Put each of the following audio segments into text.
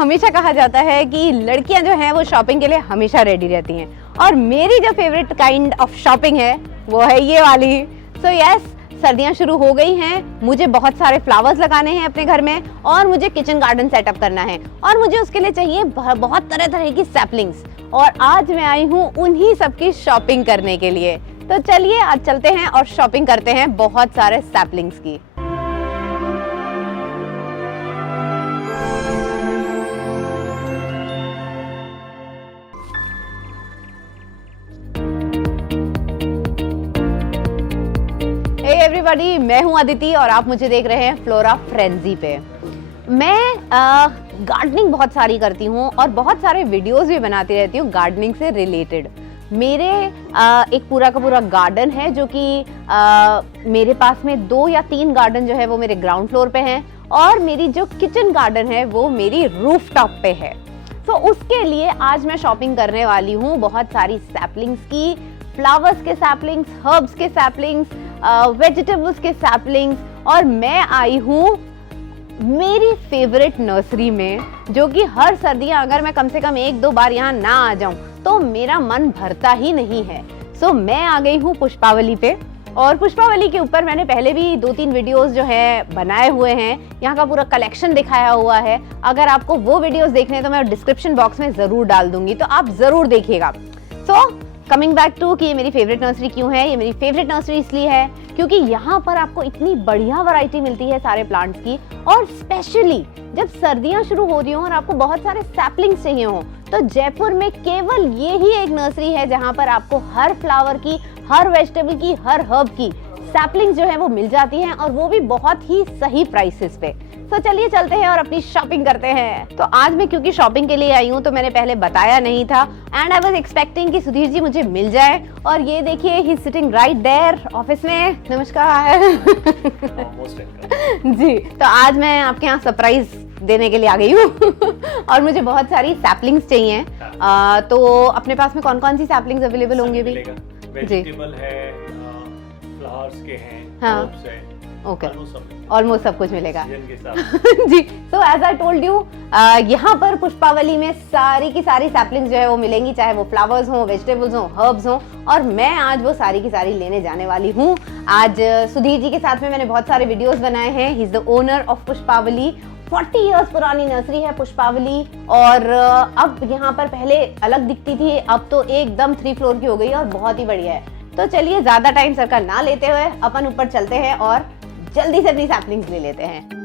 हमेशा कहा जाता है कि लड़कियां जो हैं वो शॉपिंग के लिए हमेशा रेडी रहती हैं, और मेरी जो फेवरेट काइंड ऑफ शॉपिंग है वो है ये वाली। सो यस, सर्दियां शुरू हो गई हैं, मुझे बहुत सारे फ्लावर्स लगाने हैं अपने घर में, और मुझे किचन गार्डन सेटअप करना है, और मुझे उसके लिए चाहिए बहुत तरह तरह की सैपलिंग्स, और आज मैं आई हूँ उन्हीं सब की शॉपिंग करने के लिए। तो चलिए आज चलते हैं और शॉपिंग करते हैं बहुत सारे सैपलिंग्स की। एवरीबॉडी, मैं हूं अदिति और आप मुझे देख रहे हैं फ्लोरा फ्रेंजी पे। मैं गार्डनिंग बहुत सारी करती हूं और बहुत सारे वीडियोस भी बनाती रहती हूं गार्डनिंग से रिलेटेड। मेरे एक पूरा का पूरा गार्डन है जो कि मेरे पास में 2 या 3 गार्डन जो है वो मेरे ग्राउंड फ्लोर पे हैं, और मेरी जो किचन गार्डन है वो मेरी रूफ टॉप पे है। तो उसके लिए आज मैं शॉपिंग करने वाली हूँ बहुत सारी सैपलिंग्स की, फ्लावर्स के सैपलिंग्स, हर्ब्स के सैपलिंग्स, वेजिटेबल्स के सैपलिंग्स, और मैं आई हूँ मेरी फेवरेट नर्सरी में, जो कि हर सर्दियाँ अगर मैं कम से कम 1-2 बार यहाँ ना आ जाऊँ तो मेरा मन भरता ही नहीं है। सो मैं आ गई हूँ पुष्पावली पे, और पुष्पावली के ऊपर मैंने पहले भी 2-3 वीडियोस जो है बनाए हुए हैं, यहाँ का पूरा कलेक्शन दिखाया हुआ है। अगर आपको वो वीडियोस देखने हैं तो मैं डिस्क्रिप्शन बॉक्स में ज़रूर डाल दूंगी, तो आप ज़रूर देखिएगा। सो कमिंग बैक टू कि ये मेरी फेवरेट नर्सरी क्यों है। ये मेरी फेवरेट नर्सरी इसलिए है क्योंकि यहाँ पर आपको इतनी बढ़िया वैरायटी मिलती है सारे प्लांट्स की, और स्पेशली जब सर्दियाँ शुरू हो रही हो और आपको बहुत सारे सैपलिंग्स चाहिए हो, तो जयपुर में केवल ये ही एक नर्सरी है जहाँ पर आपको हर फ्लावर की, हर वेजिटेबल की, हर हर्ब की सैपलिंग्स जो है वो मिल जाती हैं, और वो भी बहुत ही सही प्राइसेस पे। तो चलिए चलते हैं और अपनी शॉपिंग करते हैं। तो आज मैं क्योंकि शॉपिंग के लिए आई हूँ तो मैंने पहले बताया नहीं था, एंड आई वाज एक्सपेक्टिंग कि सुधीर जी मुझे मिल जाए, और ये देखिए he is sitting right their office में। नमस्कार। जी, तो आज मैं आपके यहाँ सरप्राइज देने के लिए आ गई हूँ और मुझे बहुत सारी सैपलिंग्स चाहिए। तो अपने पास में कौन कौन सी सैपलिंग्स अवेलेबल होंगी भी? वेजिटेबल है, फ्लावर्स के हैं, हाँ, ओके, ऑलमोस्ट सब कुछ मिलेगा जी। तो एज आई टोल्ड यू, यहाँ पर पुष्पावली में सारी की सारी सैपलिंग्स जो है वो मिलेंगी, चाहे वो फ्लावर्स हो, वेजिटेबल्स हो, हर्ब्स हो, और मैं आज वो सारी की सारी लेने जाने वाली हूँ। आज सुधीर जी के साथ में मैंने बहुत सारे वीडियोस बनाए हैं। He is the owner of Pushpavali. 40 years पुरानी नर्सरी है पुष्पावली, और अब यहाँ पर पहले अलग दिखती थी, अब तो एकदम 3 फ्लोर की हो गई और बहुत ही बढ़िया है। तो चलिए ज्यादा टाइम सर्कल ना लेते हुए अपन ऊपर चलते हैं और जल्दी से अपनी सैपलिंग्स ले लेते हैं।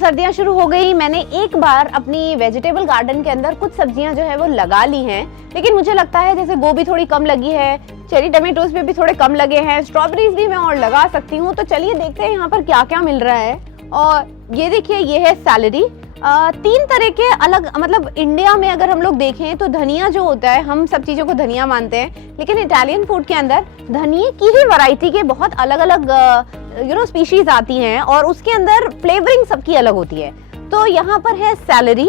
सर्दियां शुरू हो गई। मैंने एक बार अपनी वेजिटेबल गार्डन के अंदर कुछ सब्जियां जो है वो लगा ली हैं, लेकिन मुझे लगता है जैसे गोभी थोड़ी कम लगी है, चेरी टमेटोज पे भी थोड़े कम लगे हैं, स्ट्रॉबेरीज भी मैं और लगा सकती हूँ। तो चलिए देखते हैं यहाँ पर क्या क्या मिल रहा है। और ये देखिए, ये है सैलरी। 3 तरह के अलग, मतलब इंडिया में अगर हम लोग देखें तो धनिया जो होता है, हम सब चीज़ों को धनिया मानते हैं, लेकिन इटालियन फूड के अंदर धनिए की ही वैरायटी के बहुत अलग अलग स्पीशीज आती हैं, और उसके अंदर फ्लेवरिंग सबकी अलग होती है। तो यहाँ पर है सैलरी,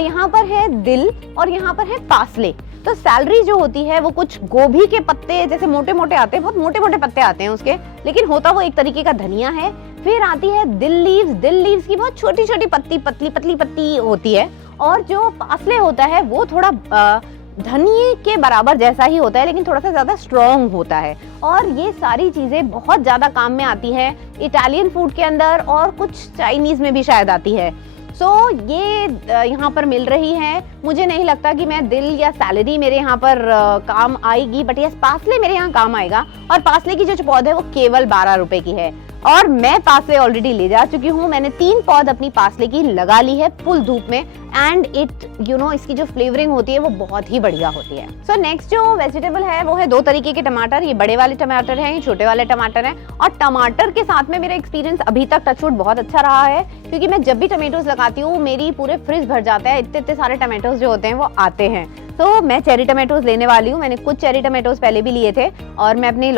यहाँ पर है दिल, और यहाँ पर है पार्सले। तो सैलरी जो होती है वो कुछ गोभी के पत्ते जैसे मोटे मोटे आते हैं, बहुत मोटे मोटे पत्ते आते हैं उसके, लेकिन होता वो एक तरीके का धनिया है। फिर आती है दिल लीव्स। दिल लीव्स की बहुत छोटी छोटी पत्ती, पतली पत्ती होती है। और जो पार्सले होता है वो थोड़ा धनिये के बराबर जैसा ही होता है, लेकिन थोड़ा सा ज्यादा स्ट्रॉन्ग होता है। और ये सारी चीजें बहुत ज्यादा काम में आती हैं इटालियन फूड के अंदर, और कुछ चाइनीज में भी शायद आती है। सो ये यहाँ पर मिल रही है। मुझे नहीं लगता कि मैं दिल या सैलरी मेरे यहाँ पर काम आएगी, बट यस पार्सले मेरे यहाँ काम आएगा। और पार्सले की जो पौध है वो केवल 12 रुपए की है। और मैं पासले ऑलरेडी ले जा चुकी हूँ। मैंने 3 पौध अपनी पासले की लगा ली है फुल धूप में, एंड इट इसकी जो फ्लेवरिंग होती है वो बहुत ही बढ़िया होती है। सो नेक्स्ट जो वेजिटेबल है वो है 2 तरीके के टमाटर। ये बड़े वाले टमाटर हैं, ये छोटे वाले टमाटर हैं। और टमाटर के साथ में मेरा एक्सपीरियंस अभी तक टचवुड बहुत अच्छा रहा है, क्योंकि मैं जब भी टमेटोज लगाती हूँ मेरी पूरे फ्रिज भर जाता है, इतने सारे टमाटोज जो होते हैं वो आते हैं। तो मैं चेरी टमाटोज लेने वाली हूँ। मैंने कुछ चेरी टमाटोज पहले भी लिए थे और मैं अपनी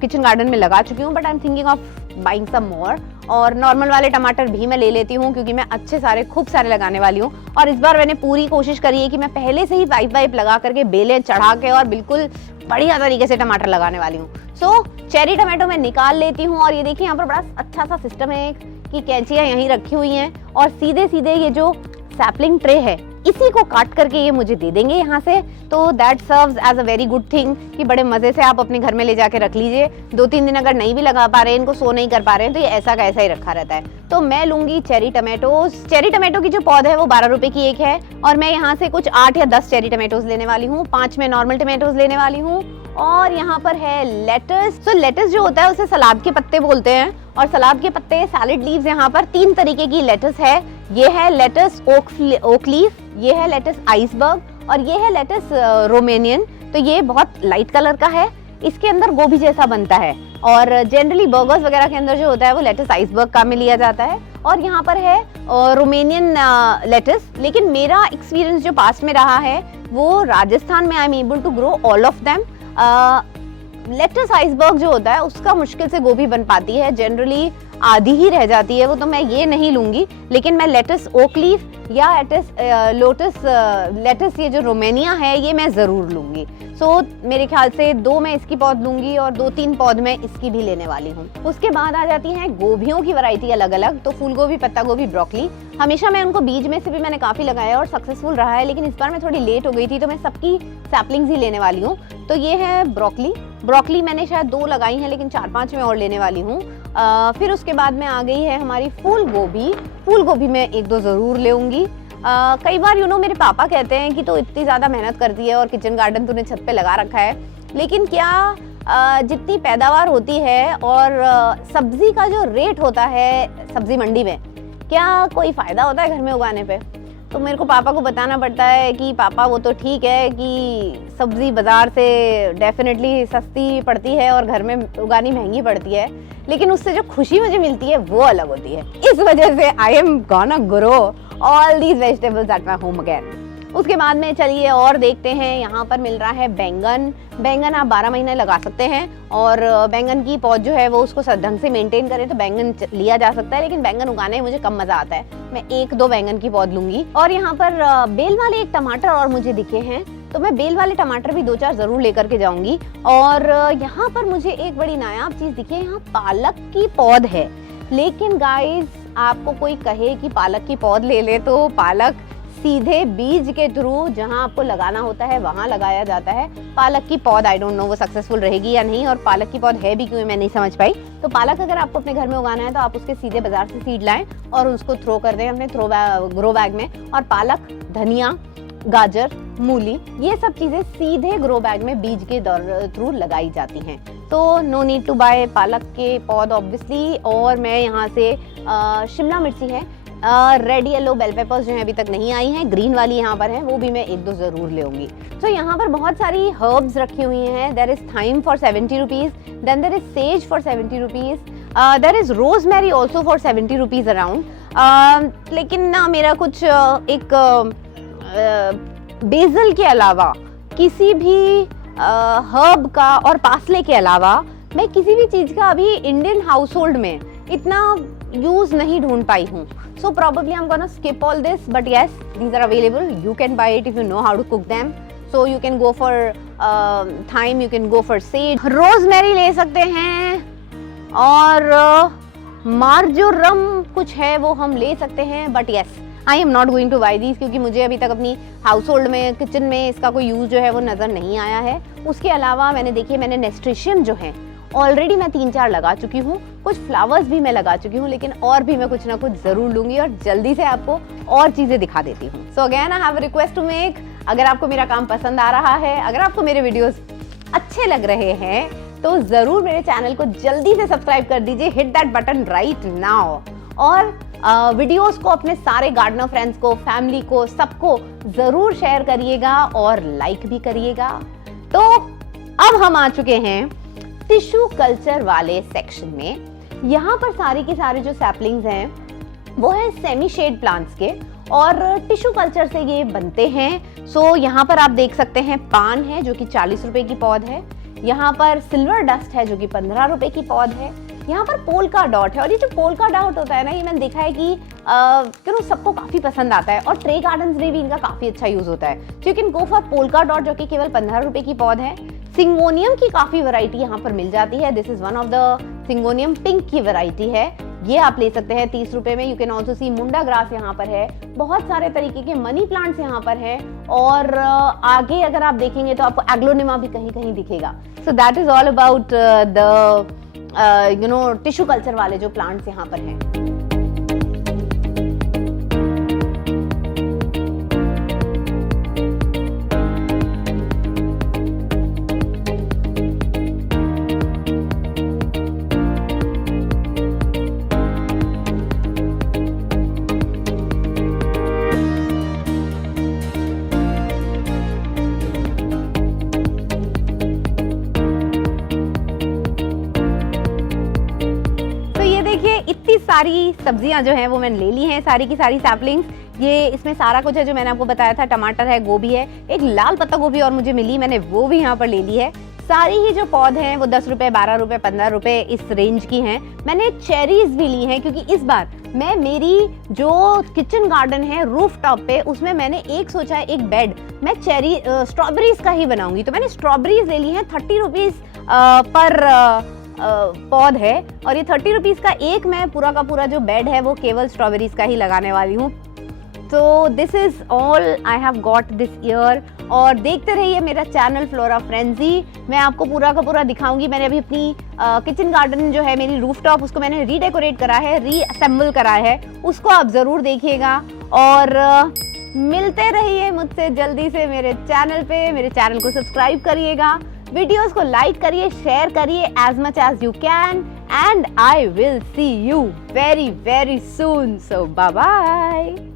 किचन गार्डन में लगा चुकी हूँ, but I am thinking of buying some more. और नॉर्मल वाले टमाटर भी मैं ले लेती हूँ, क्योंकि मैं खूब सारे लगाने वाली हूँ। और इस बार मैंने पूरी कोशिश करी है कि मैं पहले से ही पाइप लगा करके बेलें चढ़ा के और बिल्कुल बढ़िया तरीके से टमाटर लगाने वाली हूँ। सो चेरी टमाटो मैं निकाल लेती हूँ। और ये देखिए यहाँ पर बड़ा अच्छा सा सिस्टम है कि कैंचियाँ यहीं रखी हुई हैं और सीधे सीधे ये जो सैपलिंग ट्रे है इसी को काट करके ये मुझे दे देंगे यहाँ से। तो that serves as a very good thing कि बड़े मजे से आप अपने घर में ले जाके रख लीजिए। 2-3 दिन अगर नहीं भी लगा पा रहे हैं, इनको सो नहीं कर पा रहे हैं, तो ये ऐसा का ऐसा ही रखा रहता है। तो मैं लूंगी चेरी टमाटोज। चेरी टमाटो की जो पौध है वो 12 रुपए की एक है, और मैं यहाँ से कुछ 8 या 10 चेरी टमाटोज लेने वाली हूँ। 5 में नॉर्मल टमाटोज लेने वाली हूँ। और यहाँ पर है लेटस। तो लेटस जो होता है उसे सलाद के पत्ते बोलते हैं, और सलाद के पत्ते सैलेड लीव्स यहाँ पर 3 तरीके की लेटस है। ये है लेटस ओक लीफ, ये है लेटस आइसबर्ग, और ये है लेटस रोमेनियन। तो ये बहुत लाइट कलर का है, इसके अंदर गोभी जैसा बनता है, और जनरली बर्गर्स वगैरह के अंदर जो होता है वो लेटस आइसबर्ग का में लिया जाता है। और यहाँ पर है रोमेनियन लेटस। लेकिन मेरा एक्सपीरियंस जो पास में रहा है वो राजस्थान में I am able to grow all of them. Lettuce iceberg जो होता है उसका मुश्किल से गोभी बन पाती है, जनरली आधी ही रह जाती है वो, तो मैं ये नहीं लूंगी। लेकिन मैं लेटस ओक लीफ या लेटस ये जो रोमेनिया है ये मैं जरूर लूंगी। सो मेरे ख्याल से 2 मैं इसकी पौध लूंगी और 2-3 पौध मैं इसकी भी लेने वाली हूँ। उसके बाद आ जाती हैं गोभियों की वैरायटी अलग अलग। तो फूल गोभी, पत्ता गोभी, ब्रोकली। हमेशा मैं उनको बीज में से भी मैंने काफी लगाया और सक्सेसफुल रहा है, लेकिन इस बार मैं थोड़ी लेट हो गई थी तो मैं सबकी सैपलिंग्स ही लेने वाली हूँ। तो ये है ब्रोकली मैंने शायद 2 लगाई हैं, लेकिन 4-5 में और लेने वाली हूँ। फिर उसके बाद में आ गई है हमारी फूल गोभी मैं 1-2 जरूर लेऊंगी। कई बार मेरे पापा कहते हैं कि तो इतनी ज्यादा मेहनत करती है और किचन गार्डन तूने छत पे लगा रखा है, लेकिन क्या जितनी पैदावार होती है और सब्जी का जो रेट होता है सब्जी मंडी में, क्या कोई फायदा होता है घर में उगाने पे? तो मेरे को पापा को बताना पड़ता है कि पापा वो तो ठीक है कि सब्जी बाजार से डेफिनेटली सस्ती पड़ती है और घर में उगानी महंगी पड़ती है, लेकिन उससे जो खुशी मुझे मिलती है वो अलग होती है। इस वजह से I am gonna grow all these vegetables at my home again. उसके बाद में चलिए और देखते हैं, यहाँ पर मिल रहा है बैंगन आप 12 महीने लगा सकते हैं, और बैंगन की पौध जो है वो उसको ढंग से मेंटेन करें तो बैंगन लिया जा सकता है, लेकिन बैंगन उगाने में मुझे कम मजा आता है। मैं 1-2 बैंगन की पौध लूंगी। और यहाँ पर बेल वाले एक टमाटर और मुझे दिखे हैं, तो मैं बेल वाले टमाटर भी 2-4 जरूर लेकर के जाऊंगी। और यहाँ पर मुझे एक बड़ी नायाब चीज दिखी है, यहाँ पालक की पौध है। लेकिन गाइज आपको कोई कहे कि पालक की पौध ले ले, तो पालक सीधे बीज के थ्रू जहां आपको लगाना होता है वहां लगाया जाता है। पालक की पौध आई डोंट नो वो सक्सेसफुल रहेगी या नहीं, और पालक की पौध है भी क्यों मैं नहीं समझ पाई। तो पालक अगर आपको अपने घर में उगाना है तो आप उसके सीधे बाजार से सीड लाएं और उसको थ्रो कर दें अपने ग्रो बैग में। और पालक, धनिया, गाजर, मूली, ये सब चीजें सीधे ग्रो बैग में बीज के थ्रू लगाई जाती हैं। तो नो नीड टू बाय पालक के पौध ऑब्वियसली। और मैं यहाँ से शिमला मिर्ची है, रेड येलो बेल पेपर्स जो है अभी तक नहीं आई हैं, ग्रीन वाली यहाँ पर है, वो भी मैं 1-2 जरूर लेऊंगी। तो यहाँ पर बहुत सारी हर्ब्स रखी हुई हैं। There is thyme for 70 rupees, then there is sage for 70 rupees, there is rosemary also for 70 rupees around. लेकिन ना मेरा कुछ एक बेसल के अलावा किसी भी हर्ब का और पासले के अलावा मैं किसी भी चीज का अभी इंडियन हाउस होल्ड में इतना यूज नहीं ढूंढ पाई हूँ। So probably I'm gonna skip all this, but yes, these are available. You can buy it if you know how to cook them. So you can go for thyme, you can go for sage. Rosemary ले सकते हैं, और marjoram कुछ है वो हम ले सकते हैं, but yes, I am not going to buy these क्योंकि मुझे अभी तक अपनी हाउस होल्ड में, किचन में इसका कोई यूज जो है वो नजर नहीं आया है। उसके अलावा मैंने नेस्ट्रेशियम जो है ऑलरेडी मैं 3-4 लगा चुकी हूँ, कुछ फ्लावर्स भी मैं लगा चुकी हूँ, लेकिन और भी मैं कुछ ना कुछ जरूर लूंगी और जल्दी से आपको और चीजें दिखा देती हूँ। So again I have a request to make, अगर आपको मेरा काम पसंद आ रहा है, अगर आपको मेरे वीडियोस अच्छे लग रहे हैं, तो ज़रूर मेरे चैनल को जल्दी से सब्सक्राइब कर दीजिए, hit that button right now. और वीडियोस को अपने सारे गार्डनर फ्रेंड्स को, फैमिली को, सबको ज़रूर शेयर करिएगा और लाइक भी करिएगा। तो अब हम आ चुके हैं टिश्यू कल्चर वाले सेक्शन में। यहाँ पर सारे के सारे जो सैपलिंग्स हैं वो है सेमी शेड प्लांट्स के और टिश्यू कल्चर से ये बनते हैं। सो यहाँ पर आप देख सकते हैं पान है जो कि 40 रुपए की पौध है, यहाँ पर सिल्वर डस्ट है जो कि 15 रुपए की पौध है, यहाँ पर पोल्का डॉट है। और ये जो पोल्का डॉट होता है ना, ये मैंने देखा है कि सबको काफी पसंद आता है और ट्रे गार्डन्स में भी इनका काफी अच्छा यूज होता है। So you can go for polka dot जो कि केवल 15 रुपए की पौध है। सिंगोनियम की काफी वैरायटी यहाँ पर मिल जाती है। This is one of the syngonium pink की वैरायटी है, ये आप ले सकते हैं 30 रुपए में। You can also see Munda grass यहाँ पर है, बहुत सारे तरीके के मनी प्लांट्स यहाँ पर हैं और आगे अगर आप देखेंगे तो आपको एग्लोनिमा भी कहीं कहीं दिखेगा। So that is all about the tissue culture वाले जो प्लांट्स यहाँ पर हैं। इतनी सारी सब्जियां जो हैं वो मैंने ले ली हैं, सारी की सारी सैपलिंग्स। ये इसमें सारा कुछ है जो मैंने आपको बताया था, टमाटर है, गोभी है, एक लाल पत्ता गोभी और मुझे मिली, मैंने वो भी यहाँ पर ले ली है। सारी ही जो पौध हैं वो 10 रुपए, 12 रुपए, 15 रुपए इस रेंज की हैं। मैंने चेरीज भी ली हैं क्योंकि इस बार मैं मेरी जो किचन गार्डन है रूफ टॉप पे, उसमें मैंने एक सोचा है एक बेड मैं स्ट्रॉबेरीज का ही बनाऊंगी। तो मैंने स्ट्रॉबेरीज ले ली हैं, 30 रुपीज पर पौध है और ये 30 रुपीज का एक मैं पूरा का पूरा जो बेड है वो केवल स्ट्रॉबेरीज का ही लगाने वाली हूँ। तो this is all I have got this year. और देखते रहिए मेरा चैनल फ्लोरा फ्रेंजी, मैं आपको पूरा का पूरा दिखाऊंगी। मैंने अभी अपनी किचन गार्डन जो है मेरी रूफटॉप, उसको मैंने रीडेकोरेट करा है, रीअसेंबल करा है, उसको आप जरूर देखिएगा। और मिलते रहिए मुझसे जल्दी से मेरे चैनल पे। मेरे चैनल को सब्सक्राइब करिएगा, वीडियोस को लाइक करिए, शेयर करिए as much as you can, and I will see you very, very soon. So bye bye.